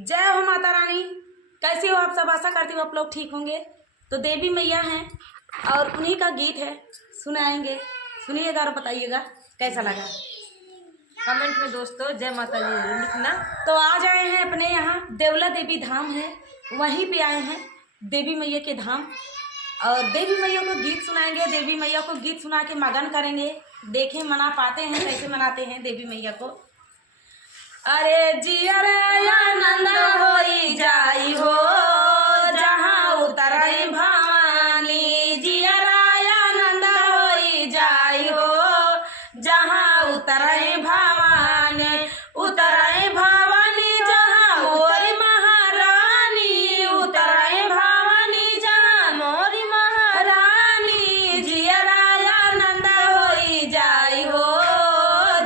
जय हो माता रानी। कैसे हो आप सब? आशा करती हूँ आप लोग ठीक होंगे। तो देवी मैया हैं और उन्हीं का गीत है, सुनाएंगे। सुनिएगा और बताइएगा कैसा लगा। कमेंट में दोस्तों जय माता दी लिखना। तो आज आए हैं अपने यहाँ देवला देवी धाम है, वहीं पे आए हैं देवी मैया के धाम और देवी मैया को गीत सुनाएंगे। देवी मैया को गीत सुना के मगन करेंगे। देखें मना पाते हैं कैसे मनाते हैं देवी मैया को। अरे जियरा आनंद होई जाई हो जहाँ उतरई भवानी, जियरा आनंद होई जाई हो जहाँ उतरई भवानी, उतरई भवानी जहाँ मोरी महारानी, उतरई भवानी जहाँ मोरी महारानी, जियरा आनंद होई जाई हो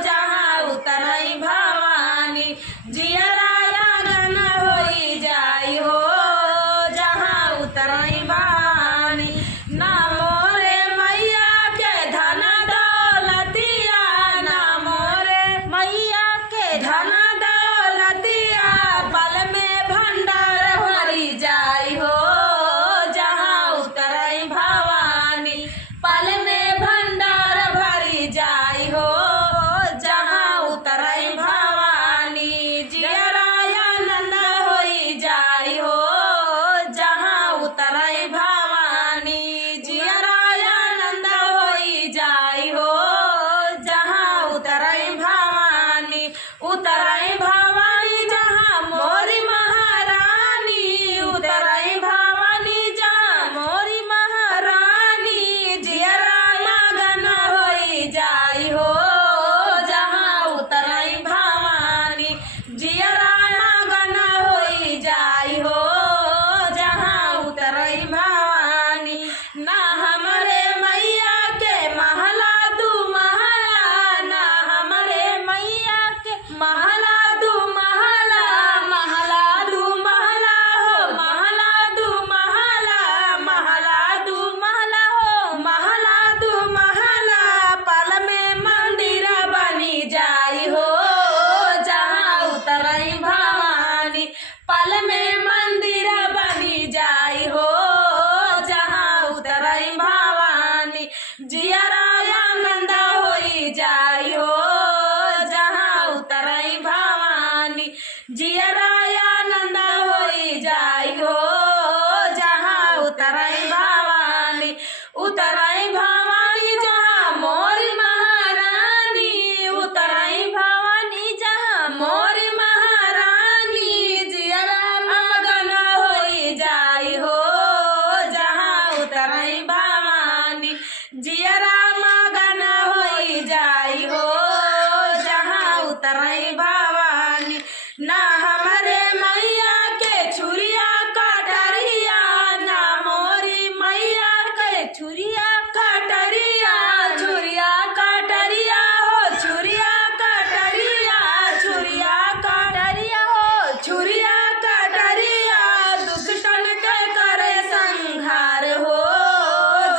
जहाँ उतरई भवानी, जियरा आनंद होई जाई हो जहाँ उतरई भवानी। ना मोरे मैया के धन दौलतिया, ना मोरे मैया के धन दौलतिया, पल में भंडार भरी जाई हो जहाँ उतरई भवानी, पल में भंडार भरी जाई हो जहाँ उतरई भवानी, जियरा आनंद होई जाई हो जहाँ उतरई भवानी, जियरा आनंद होई जाई हो जहाँ उतरई भवानी, उतरई भवानी जहाँ मोरी महारानी, उतरई भवानी जहाँ मोरी महारानी, जियरा मगन होई जाई हो जहाँ उतरई भवानी, जियरा मगन होई जाई हो जहाँ उतरई भवानी। ना हमरे मैया के महला दू महला, ना हमरे मैया के महला दू महला, महला दू महला हो महला दू महला, महला दू महला हो महला दू महला, पल में मंदिर बनी जाई हो जहाँ उतरई भवानी, पल में मंदिर बनी जाई हो जहाँ उतरई भवानी, जियरा आनंद होई जाई हो जहाँ उतरई भवानी, जियरा आनंद होई जाई हो जहाँ उतरई भवानी, उतरई भवानी जहाँ मोरी महारानी, उतरई भवानी जहाँ मोरी महारानी, जियरा मगन होई जाई हो जहाँ उतरई भवानी, जियरा मगन होई जाई हो जहाँ उतरई भवानी। ना हमरे मैया के छुरिया कटरिया, ना मोरी मैया के छुरिया कटरिया, छुरिया कटरिया हो छुरिया कटरिया, छुरिया कटरिया हो छुरिया कटरिया, दुष्टन के करे संहार हो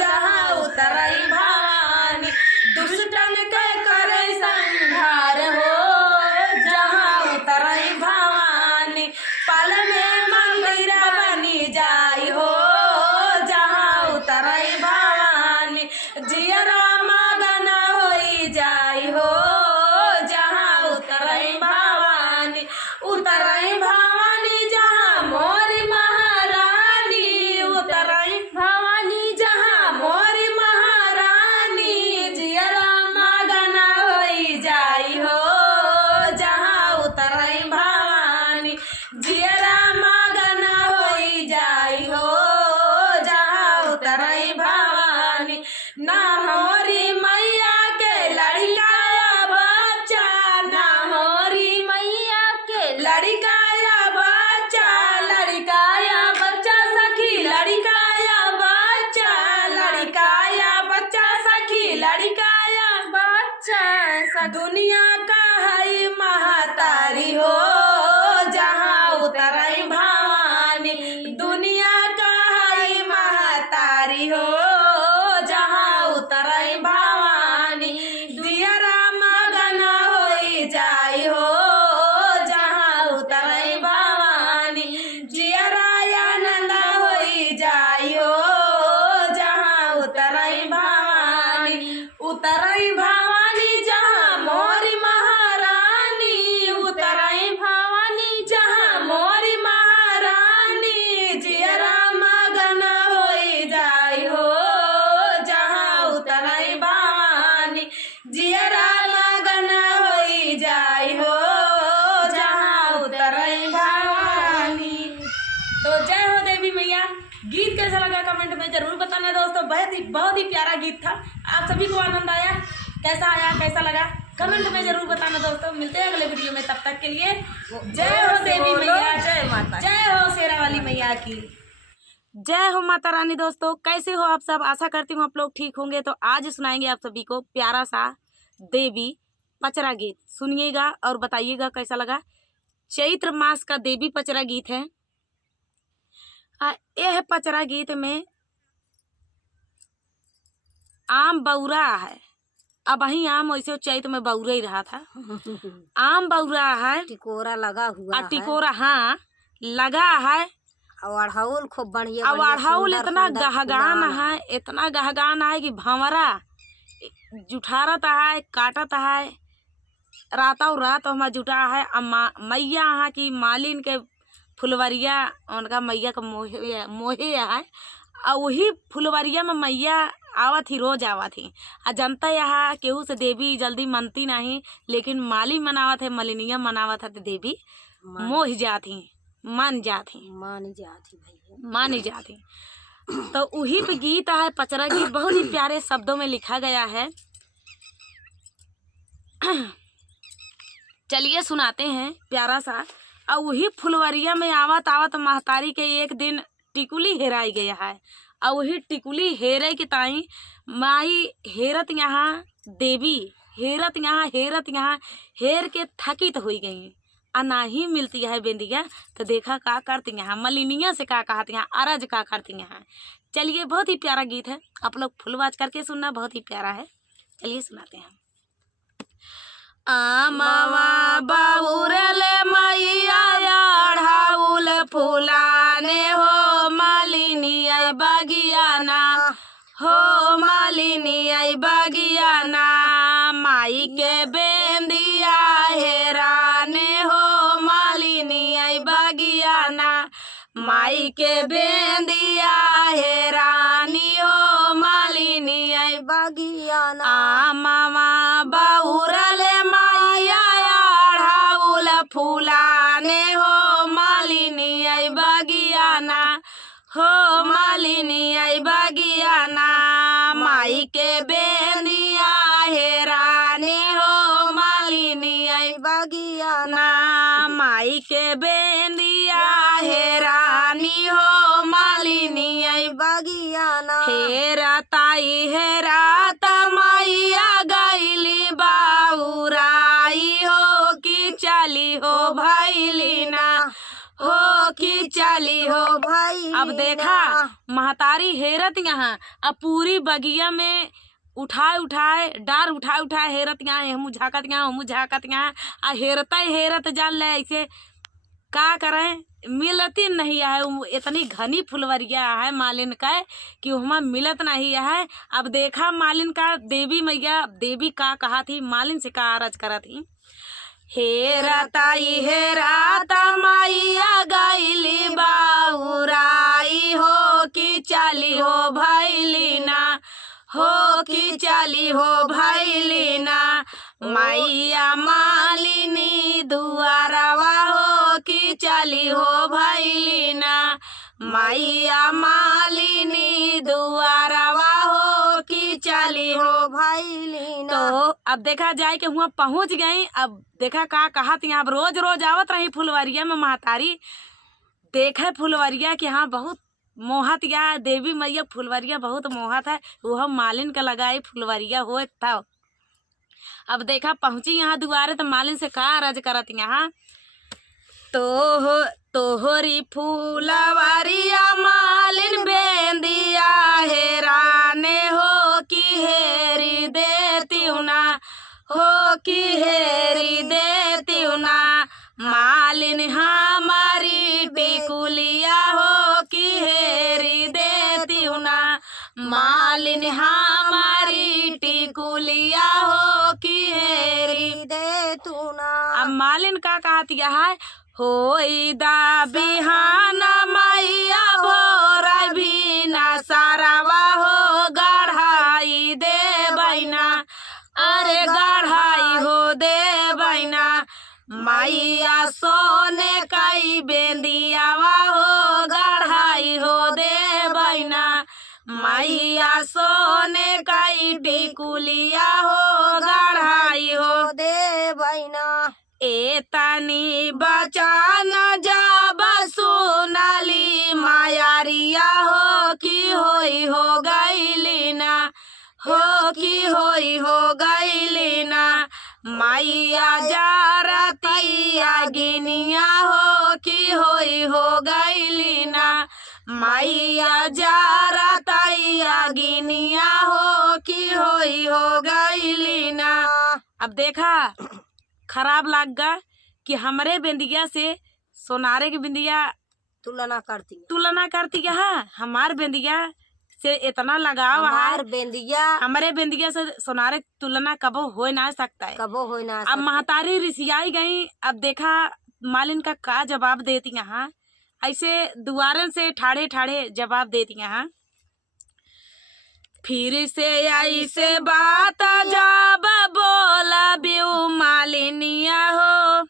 जहाँ उतरई भवानी, दुष्टन के करे संहार हो जहाँ उतरई भवानी, पल में मंदिर बनी जाई हो जहाँ उतरई भवानी, जियरा मगन होई जाई हो जहाँ उतरई भवानी, उतरई भवानी जहाँ मोरी महारानी, उतरई भवानी जहाँ मोरी महारानी, जियरा मगन होई जाई हो जहाँ उतरई भवानी, जियरा मगन होई जाई हो जहाँ उतरई भवानी। ना मोरी मैया के लड़का या बच्चा, ना मोरी मैया के लड़का या बच्चा, लड़का या बच्चा सखी, लड़का या बच्चा, लड़का या बच्चा सखी, लड़का या बच्चा, दुनिया का है महतारी हो जहाँ उतर तो जय हो देवी मैया। गीत कैसा लगा कमेंट में जरूर बताना दोस्तों। बहुत ही प्यारा गीत था। आप सभी को आनंद आया? कैसा आया, कैसा लगा, कमेंट में जरूर बताना दोस्तों। मिलते हैं अगले वीडियो में, तब तक के लिए जय हो देवी मैया, जय माता, जय हो शेरा वाली मैया की, जय हो माता रानी। दोस्तों कैसे हो आप सब? आशा करती हूँ आप लोग ठीक होंगे। तो आज सुनाएंगे आप सभी को प्यारा सा देवी पचरा गीत। सुनिएगा और बताइएगा कैसा लगा। चैत्र मास का देवी पचरा गीत है। यह पचरा गीत में आम बौरा है। अब वही आम वैसे चैत्र में बौरा ही रहा था। आम बौरा है, टिकोरा लगा हुआ है। टिकोरा हाँ लगा है। और अड़हुल खूब बढ़िया अब अड़हुल इतना गहगान है, इतना गहगान है कि भंवरा जुठारत है, काटत है, रातों रात हमारा जुटा है। मैया यहाँ की मालिन के फुलवरिया, उनका मैया का मोहे है। और वही फुलवरिया में मैया आवत ही, रोज आवत ही। जनता यहाँ केहू से देवी जल्दी मनती नहीं, लेकिन माली मनावत है, मलिनिया मनावत है, तो देवी मोह जाती, मान जाती, मानी जाती। तो वही पे गीत है, पचरा गीत बहुत ही प्यारे शब्दों में लिखा गया है। चलिए सुनाते हैं प्यारा सा। और वही फुलवरिया में आवत आवत महतारी के एक दिन टिकुली हेराई गया है। और वही टिकुली हेरे के ताई माई हेरत यहाँ, देवी हेरत यहाँ हेर के थकित हो गई। नहीं मिलती है बेंदिया। तो देखा का करती हैं, मलिनिया से का कहती हैं, अरज का करती हैं। चलिए बहुत ही प्यारा गीत है, आप लोग फुलवाज करके सुनना, बहुत ही प्यारा है। चलिए सुनाते हैं। आमवा बाउरल मैया अड़हुल फुलाने हो मालिनिया बगियाना, हो मालिनिया बगियाना। माई के बेंदिया हेराने हो मालिनिया बगियाना, माई के बेंदिया हेरानी हो मालिनिया बगियाना। आमवा बाउरल मैया अड़हुल फुलाने हो मालिनिया बगियाना, हो मालिनिया बगियाना। माई के बेंदिया हेरानी हो मालिनिया बगियाना। माई के बेंदिया हेरानी हो मालिनिया बगियाना। हेराता मैया गईली बाउराई हो कि चली हो भैलिना, हो कि चली हो भाई। अब देखा महतारी हेरत यहाँ, अब पूरी बगिया में उठाए डार उठाए हेरत यहाँ, हमू झाकत यहाँ आ हेरत जान ले ऐसे का करें, मिलती नहीं है। इतनी घनी फुलवरिया है मालिन का कि वहाँ मिलत नहीं है। अब देखा मालिन का देवी मैया, देवी का कहा थी, मालिन से का अरज करा थी। हेरता मैया गईली बाउराई हो कि चली हो भैलिना, हो कि चली हो भैलिना। मैया मालिनी दुआरवा हो कि चली हो भैलिना, मैया मालिनी दुआरवा हो कि चली हो भैलिना। तो अब देखा जाए कि हुआ पहुंच गई। अब देखा का कहा थी, अब रोज रोज आवत रही फुलवरिया में महतारी। देखे फुलवरिया कि हाँ बहुत मोहत, या देवी मैया फुलवरिया बहुत मोहत है। वह मालिन का लगाई फुलवरिया हो था। अब देखा पहुंची यहाँ दुआरे, तो मालिन से का अरज करत यहाँ, तोहरी फुलवरिया मालिन बेंदिया हेराने हो कि हेरी देती ना, हो कि हेरी देती ना। मालिन हमारी टिकुलिया हो कि हेरी देती ना, मालिन हमारी टिकुलिया हो कि हेरी दे तू ना। अब मालिन का कहती है, होई दा बिहाना मैया भोर भी न सारावा हो गढ़ाई दे बैना, अरे गढ़ाई हो दे बैना। मैया सोने कई बेंदियावा हो सोने काई टिकुलिया हो गढ़ाई हो दे बहिना ए तनी बचान जब सुनाली मायारिया हो कि होई हो गईली ना हो कि होई हो गईली ना मैया जारतिया गिनिया हो कि होई हो गईली ना मैया जारतिया गिनिया हो कि होई हो गईली ना। अब देखा खराब लग गया कि हमरे बिंदिया से सोनारे की बिंदिया तुलना करती है। हाँ, हमार बिंदिया से इतना लगाव हमार है, बेंदिया हमारे बिंदिया से सोनारे की तुलना कबो हो ना सकता है। कबो हो ना अब महतारी रिसियाई गई। अब देखा मालिन का जवाब देती यहाँ, ऐसे दुआरन से ठाड़े ठाड़े जवाब देती यहाँ। फिर से ऐसे बात जब बोला बिऊ मालिनिया हो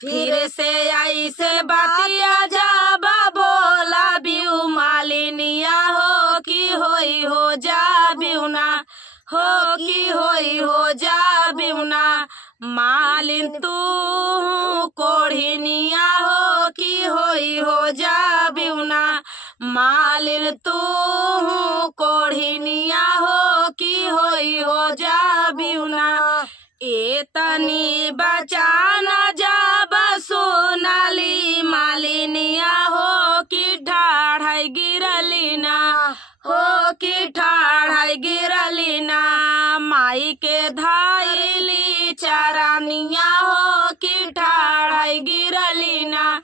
फिर से ऐसे बातिया जब बोला बिऊ मालिनिया हो कि होई हो जा बिउना हो कि होई हो जा बिउना मालिन तू कोढ़िनिया हो कि होई हो जा बिउना मालिन तू कोढ़िनिया हो कि होई हो जा बिउना ए तनी बचाना जब सोनाली मालिनिया हो कि ठाढ़ गिरली ना हो कि ठाढ़ गिरली ना माई के धाइली चरानिया हो कि ठाढ़ गिरली ना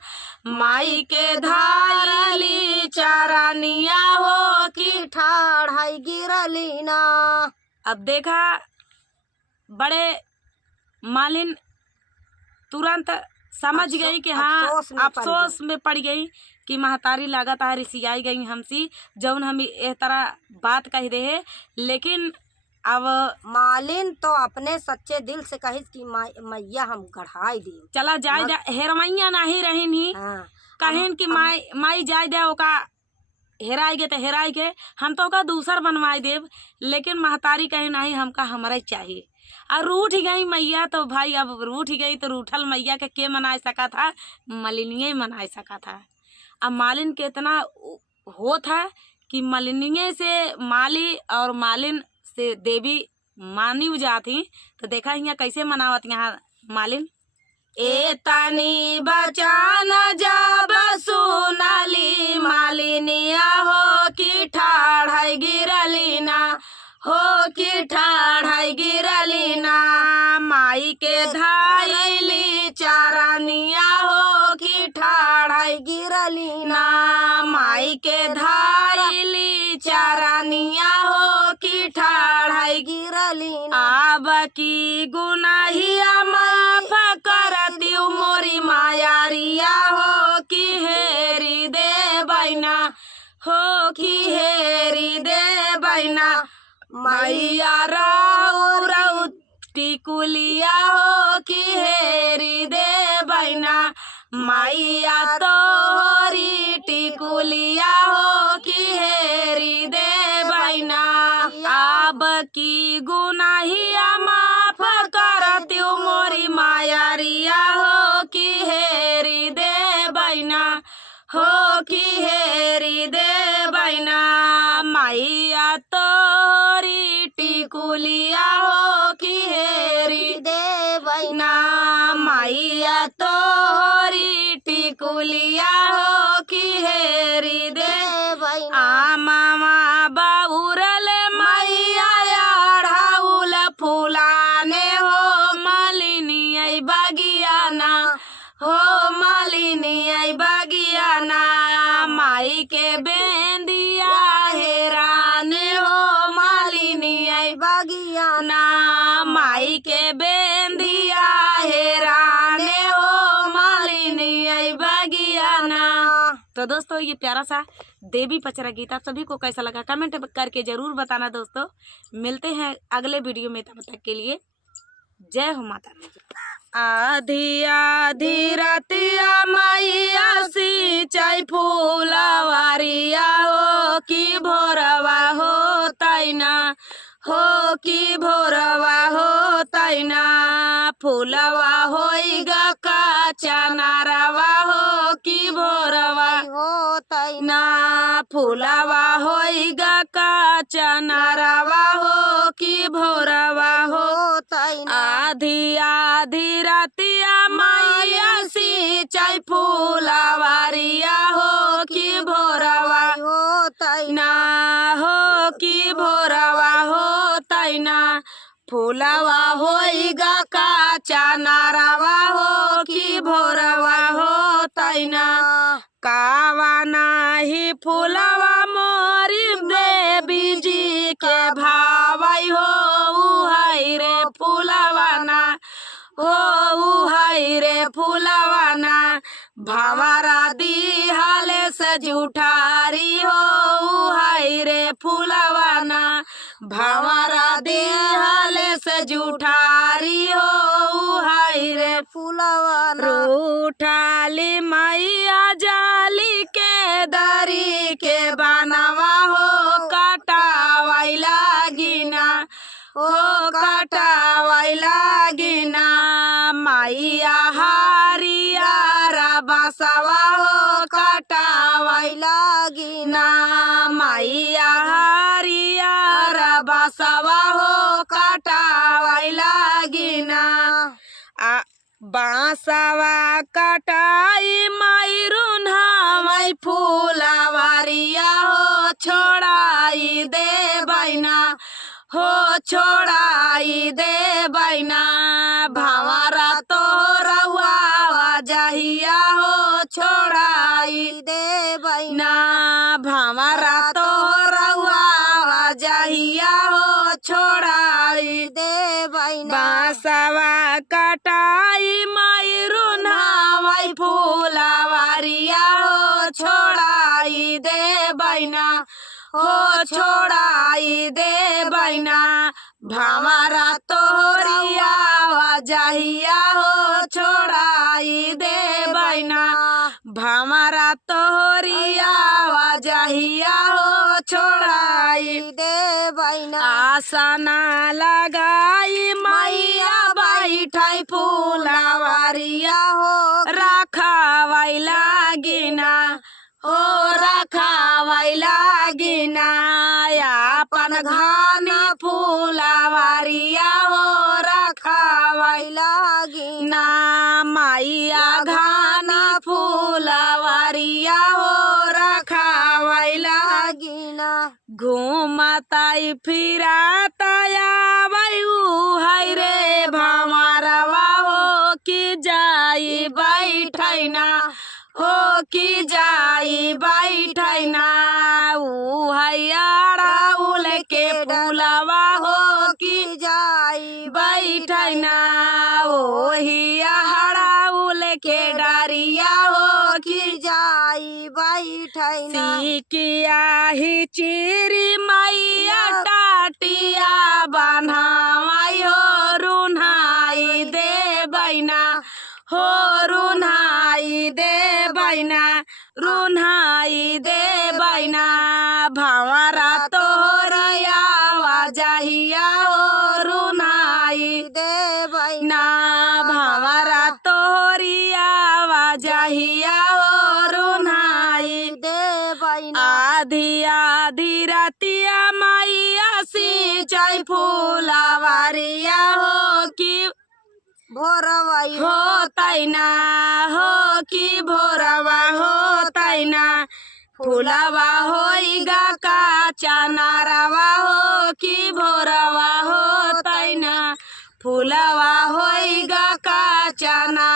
माई के धाइली चरानिया हो कि ठाढ़ गिरली ना। अब देखा बड़े मालिन तुरंत समझ गई कि हाँ अफसोस में पड़ गई कि महतारी लागत है रिसियाई गई हमसी जौन हम इस तरह बात कह रहे। लेकिन अब मालिन तो अपने सच्चे दिल से कही कि मैया हम गढ़ाई दी चला जाय जा हेरमैया नहीं रही नहीं कहीं कि माई जाय दे ओका हेराई गे तो हेराई गे हम तो का दूसर बनवाई देव। लेकिन महतारी कहे नहीं हमका हमारा चाहिए। और रूठ गई मैया तो भाई अब रूठ गई तो रूठल मैया के मनाए सका था मलिनिये मनाए सका था। अब मालिन के इतना हो था कि मलिनिये से माली और मालिन से देवी मानी जाती। तो देखा यहाँ कैसे मनावत यहाँ मालिन ए तनी बचाना जब सुनाली मालिनिया हो कि ठाढ़ गिरली ना हो कि ठाढ़ गिरली ना माई के धाइली चारानिया हो कि ठाढ़ गिरली ना माई के धाइली चारानिया हो कि ठाढ़ गिरली ना। अब की गुनाहिया माफ करती मोरी मायारिया हो कि हेरी दे बैना हो कि हेरी दे बैना मैया राउ टिकुलिया हो कि हेरी दे बैना मैया तोरी टिकुलिया हो कि हेरी दे बैना अब की गुनाहिया माफ करती मोरी मायारिया हो कि हेरी दे बैना हो कि हेरी दे बैना मैया तोरी टिकुलिया हो कि हेरी दे बैना मैया तोरी टिकुलिया हो कि हेरी दे बैना। मामा बाउरल मैया ढाउल फुलाने हो मालिनी बगियाना हो मालिनी बगियाना माई के बेंदिया हेराने हो मालिनी बगियाना माई के बेंदिया हेराने हो मालिनी बगियाना। तो दोस्तों ये प्यारा सा देवी पचरा गीत आप सभी को कैसा लगा कमेंट करके जरूर बताना। दोस्तों मिलते हैं अगले वीडियो में, तब तक के लिए जय हो माता दी। आधी आधी रातिया मैया सिंचाई फूलवारिया हो कि भोरवा हो हो कि भोरवा हो तैना फूलवा होइगा काचा नारवा हो कि भोरवा हो तैना ना फूलवा होइगा काचा नारवा हो कि भोरवा हो हो तैना आधी आधी रातिया मैया सिंचाई फूलवारिया हो कि भोरवा हो तैना ना हो कि भोरवा हो तैना फूलवा होइगा काचा नारवा हो कि भोरवा हो तैना कावा नाही फूलवा मोरी देवी जी के भावई हो उहाई रे फूलवा ना हो उहाई रे फूलवा ना भावरा दिहाले से जुठारी हो उहाई रे फूलवा ना भावरा दिहाले से जुठारी हो उहाई रे फूलवा ना रूठाली मैया जाली के दरी के बनवा हो कटावाई लागिना हो कटावाई लागिना मैया हारिया बसवा हो कटावाई लागिना मैया हारिया बसवा हो कटावाई लागिना बांसवा कटाई मायरून हवाई फूलवारिया हो छोड़ाई दे बैना हो छोड़ाई दे बैना भावरा तो रहुआ जहिया हो छोड़ाई दे बैना ना भावरा तो रहुआ जहिया हो छोड़ाई दे बैना बांसवा कटाई मायरून हवाई फूलवारिया हो छोड़ाई दे बैना हो छोड़ाई दे बैना भावरा तोहरिया जहिया हो छोड़ाई दे बैना भावरा तोहरिया जहिया हो छोड़ाई दे बैना आसना लगाई मैया बैठाई फूलवारिया हो रखावाई लागिना हो रखावाई लागिना अपन घानी फूलवारिया हो रखावाई लागिना मैया घानी फूलवारिया हो रखावाई लागिना घूमताई फिराताया हाय रे भमरवा हो कि जाई बैठैना हो कि जाई बैठैना ऊ हैयाड़ा उल के फूलवा हो कि जाई बैठैना ओही हड़ा उल के डरिया हो कि जाई बैठैना सिकिया ही चिरी मैया टाटिया बनावाई हो रुन्हाई दे बैना हो रुन्हाई दे बैना रुन्हाई दे बैना भंवरा तोहरिया जहिया हो रुन्हाई दे बैना ना भंवरा तोहरिया जहिया हो रुन्हाई दे बैना आधी आधी रातिया मैया सिंचाई फूलवारिया हो कि भोरवाई हो तैना हो कि भोरवा हो तैना फूलवा होइगा काचा नारवा हो कि भोरवा हो तैना फूलवा होइगा काचा नारवा